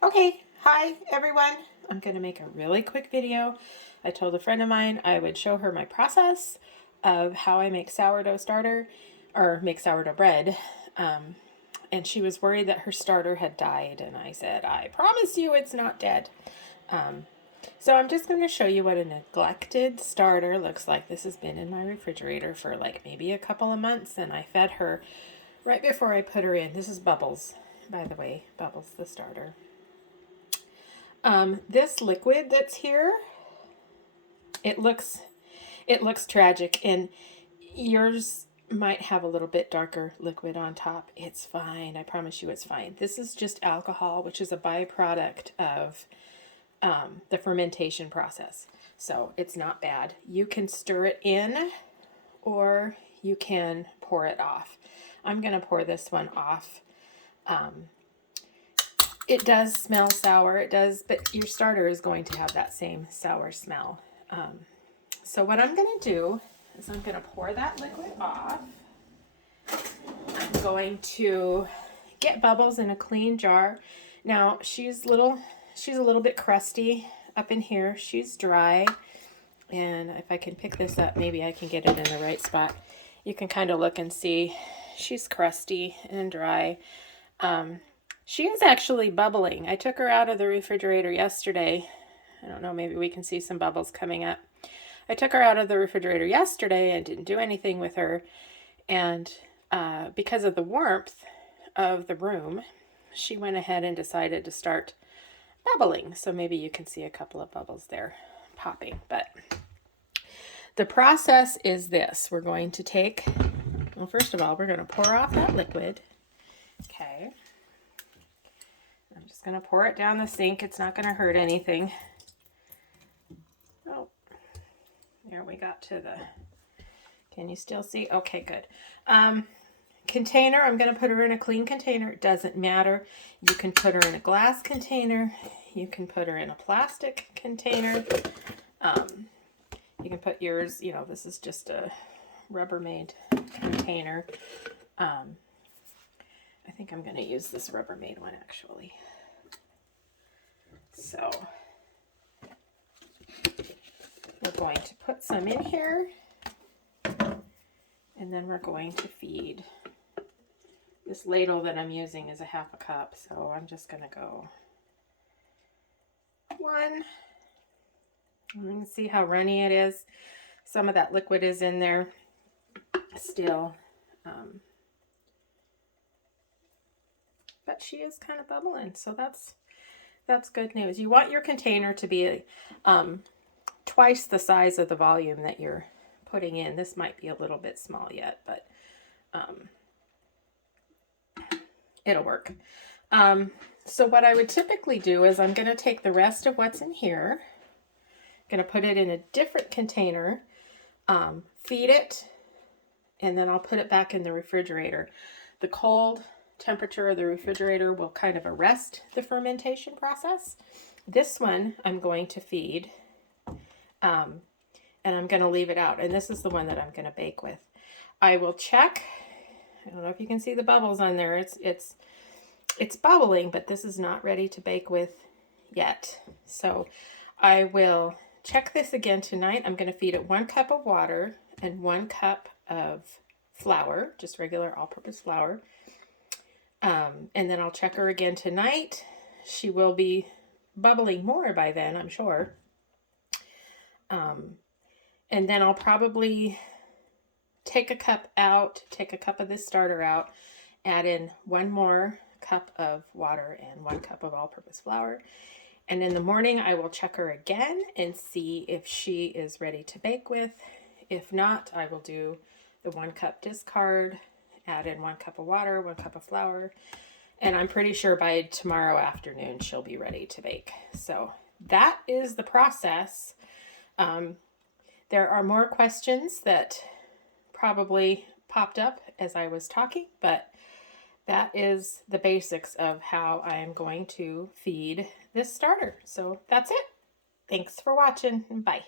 Okay, hi everyone. I'm going to make a really quick video. I told a friend of mine I would show her my process of how I make sourdough starter or make sourdough bread. And she was worried that her starter had died, and I said, I promise you it's not dead. So I'm just going to show you what a neglected starter looks like. This has been in my refrigerator for like maybe a couple of months, and I fed her right before I put her in. This is Bubbles, by the way. Bubbles, the starter. This liquid that's here, it looks tragic, and yours might have a little bit darker liquid on top. It's fine. I promise you it's fine. This is just alcohol, which is a byproduct of the fermentation process. So it's not bad. You can stir it in or you can pour it off. I'm going to pour this one off. It does smell sour, it does, but your starter is going to have that same sour smell. So what I'm going to do is I'm going to pour that liquid off. I'm going to get Bubbles in a clean jar. Now she's a little bit crusty up in here. She's dry, and if I can pick this up, maybe I can get it in the right spot. You can kind of look and see she's crusty and dry. She is actually bubbling. I took her out of the refrigerator yesterday. I don't know, maybe we can see some bubbles coming up. I took her out of the refrigerator yesterday and didn't do anything with her. And because of the warmth of the room, she went ahead and decided to start bubbling. So maybe you can see a couple of bubbles there popping. But the process is this. We're going to take, well, first of all, we're going to pour off that liquid. Okay. I'm just going to pour it down the sink. It's not going to hurt anything. Oh, there we got to the, can you still see? Okay, good. Container, I'm going to put her in a clean container. It doesn't matter. You can put her in a glass container. You can put her in a plastic container. You can put yours, you know, this is just a Rubbermaid container. I think I'm going to use this Rubbermaid one actually. So we're going to put some in here, and then we're going to feed. This ladle that I'm using is a half a cup, so I'm just going to go one. You can see how runny it is. Some of that liquid is in there still. But she is kind of bubbling, so that's good news. You want your container to be twice the size of the volume that you're putting in. This might be a little bit small yet, but it'll work. So what I would typically do is I'm going to take the rest of what's in here, going to put it in a different container, feed it, and then I'll put it back in the refrigerator. The cold temperature of the refrigerator will kind of arrest the fermentation process. This one I'm going to feed, and I'm going to leave it out. And this is the one that I'm going to bake with. I will check. I don't know if you can see the bubbles on there. It's bubbling, but this is not ready to bake with yet. So I will check this again tonight. I'm going to feed it 1 cup of water and 1 cup of flour, just regular all-purpose flour. And then I'll check her again tonight. She will be bubbling more by then, I'm sure. And then I'll probably take a cup of this starter out, add in 1 more cup of water and 1 cup of all-purpose flour. And in the morning, I will check her again and see if she is ready to bake with. If not, I will do the 1 cup discard, add in 1 cup of water, 1 cup of flour, and I'm pretty sure by tomorrow afternoon she'll be ready to bake. So that is the process. There are more questions that probably popped up as I was talking, but that is the basics of how I am going to feed this starter. So that's it. Thanks for watching. Bye.